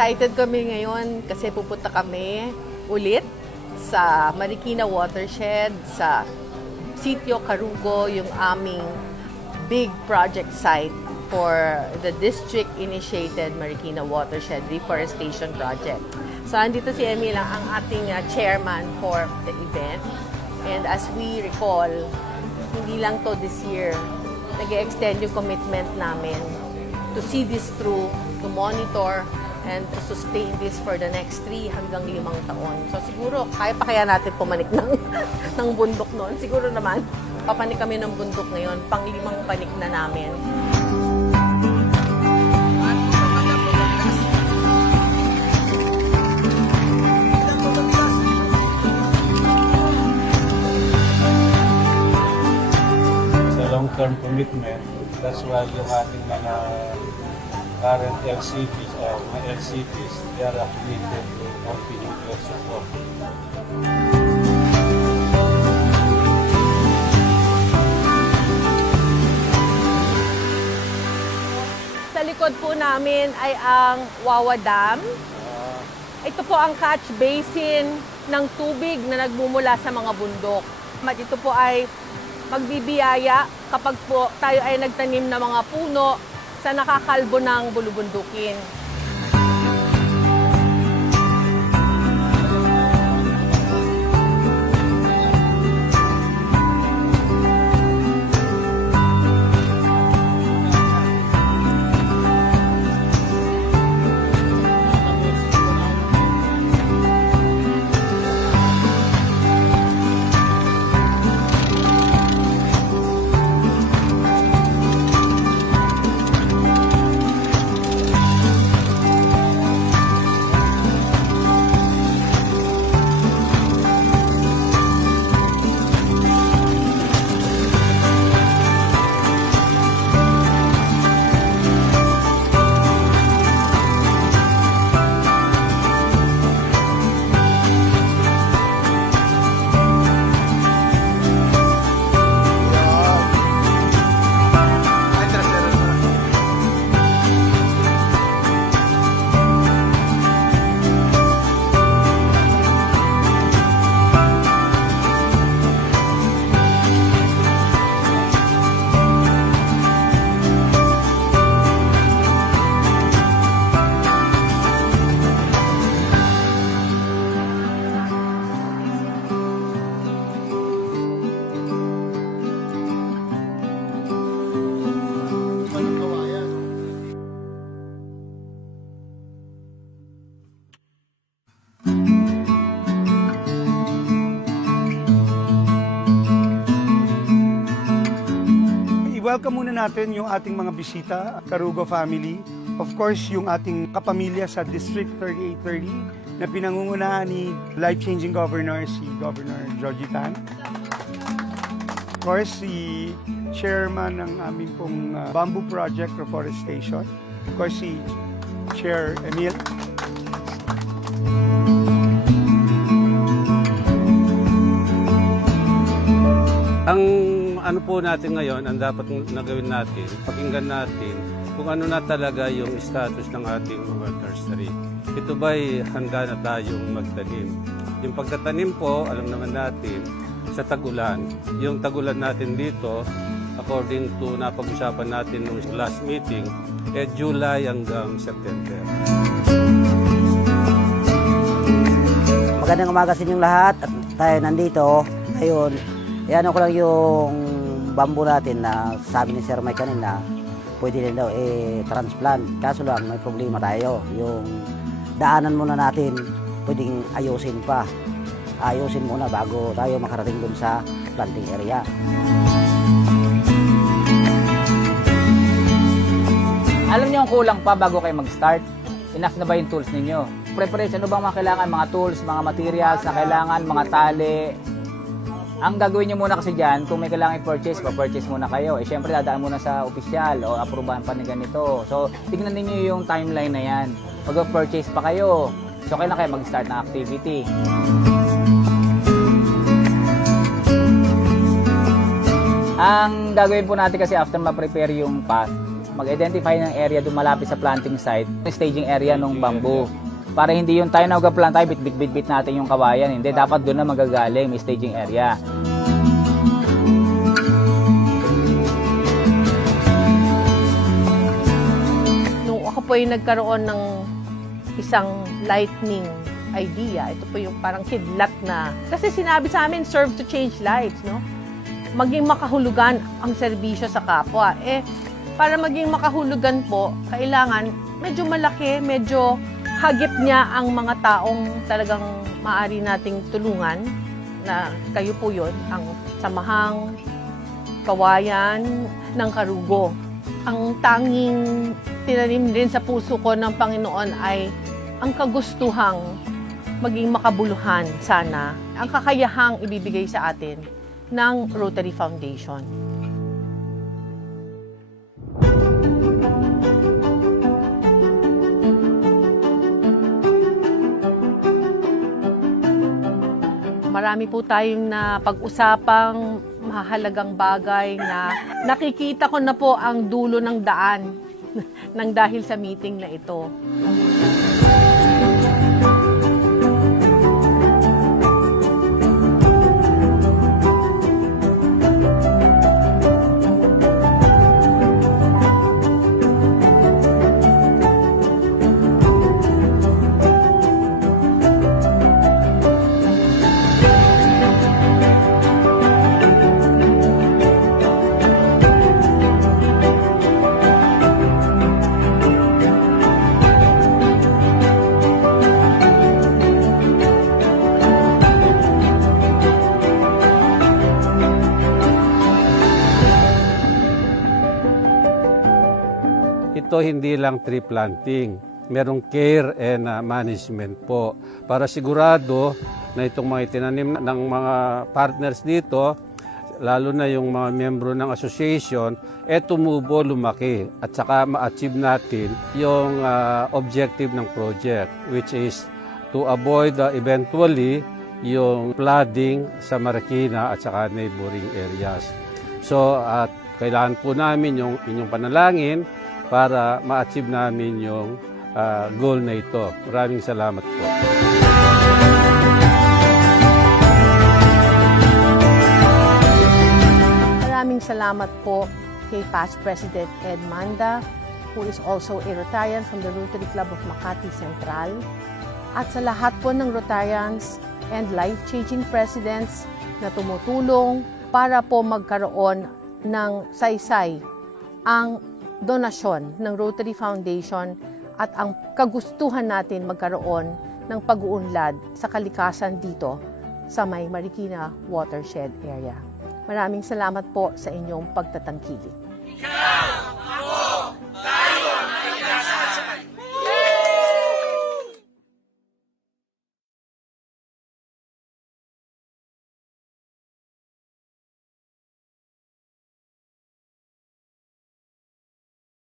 Excited kami ngayon kasi pupunta kami ulit sa Marikina Watershed, sa Sitio Carugo, yung aming big project site for the district-initiated Marikina Watershed Reforestation Project. So, andito si Emil, ang ating chairman for the event. And as we recall, hindi lang to this year, nag-extend yung commitment namin to see this through, to monitor, and to sustain this for the next 3 hanggang 5 taon. So siguro, kaya pa kaya natin pumanik ng bundok noon? Siguro naman, papanik kami ng bundok ngayon, pang-5 panik na namin. Long-term commitment, that's why yung ating mga current LCPs, mga LCPs, they are committed to continue their support. Sa likod po namin ay ang Wawa Dam. Ito po ang catch basin ng tubig na nagmumula sa mga bundok. Ito po ay magbibiyaya kapag po tayo ay nagtanim ng mga puno sa nakakalbo ng bulubundukin. I-welcome muna natin yung ating mga bisita, Carugo family. Of course, yung ating kapamilya sa District 3830 na pinangungunahan ni life-changing governor, si Governor Georgie Tan. Of course, si chairman ng aming pong Bamboo Project Reforestation. Of course, si Chair Emil. Ang ano po natin ngayon, ang dapat nagawin natin, pakinggan natin kung ano na talaga yung status ng ating mga nursery. Ito ba'y handa na tayong magtanim? Yung pagtatanim po, alam naman natin, sa tagulan. Yung tagulan natin dito, according to napag-usapan natin nung last meeting, July hanggang September. Magandang umaga sa inyong lahat at tayo nandito ngayon. Ano ko lang yung bamboo natin na sabi ni Sir Mike kanina, pwede rin daw transplant. Kaso lang may problema tayo. Yung daanan muna natin, pwedeng ayusin pa. Ayusin muna bago tayo makarating dun sa planting area. Alam niyo ang kulang pa bago kayo mag-start? Enough na ba yung tools ninyo? Preparation, ano bang mga kailangan? Mga tools, mga materials na kailangan, mga tali. Ang gagawin nyo muna kasi dyan, kung may kailangan i-purchase, pa-purchase muna kayo. Siyempre, dadaan muna sa opisyal o aprubahan pa ni ganito. So, tignan niyo yung timeline na yan. Mag-purchase pa kayo. So, kailan kayo mag-start ng activity. Ang gagawin po natin kasi after ma-prepare yung path, mag-identify ng area doon malapit sa planting site, staging area ng bamboo. Para hindi yung tayo na mag-plant tayo, bit natin yung kawayan. Hindi, dapat doon na magagaling, may staging area. Nung ako po ay nagkaroon ng isang lightning idea, ito po yung parang kidlat na, kasi sinabi sa amin, serve to change lives, no? Maging makahulugan ang serbisyo sa kapwa. Para maging makahulugan po, kailangan medyo malaki, medyo hagip niya ang mga taong talagang maaari nating tulungan, na kayo po yun, ang samahang kawayan ng Karugo. Ang tanging tinanim din sa puso ko ng Panginoon ay ang kagustuhang maging makabuluhan sana, ang kakayahang ibibigay sa atin ng Rotary Foundation. Marami po tayong pag-usapang mahalagang bagay na nakikita ko na po ang dulo ng daan nang dahil sa meeting na ito. Ito hindi lang tree planting, merong care and management po para sigurado na itong mga itinanim ng mga partners dito, lalo na yung mga membro ng association, tumubo, lumaki at saka ma-achieve natin yung objective ng project, which is to avoid eventually yung flooding sa Marikina at saka neighboring areas. So kailangan po namin yung inyong panalangin para ma-achieve namin yung goal na ito. Maraming salamat po. Maraming salamat po kay past President Ed Manda, who is also a Rotarian from the Rotary Club of Makati Central, at sa lahat po ng Rotarians and life-changing presidents na tumutulong para po magkaroon ng saysay ang donasyon ng Rotary Foundation at ang kagustuhan natin magkaroon ng pag-uunlad sa kalikasan dito sa may Marikina Watershed Area. Maraming salamat po sa inyong pagtatangkilik.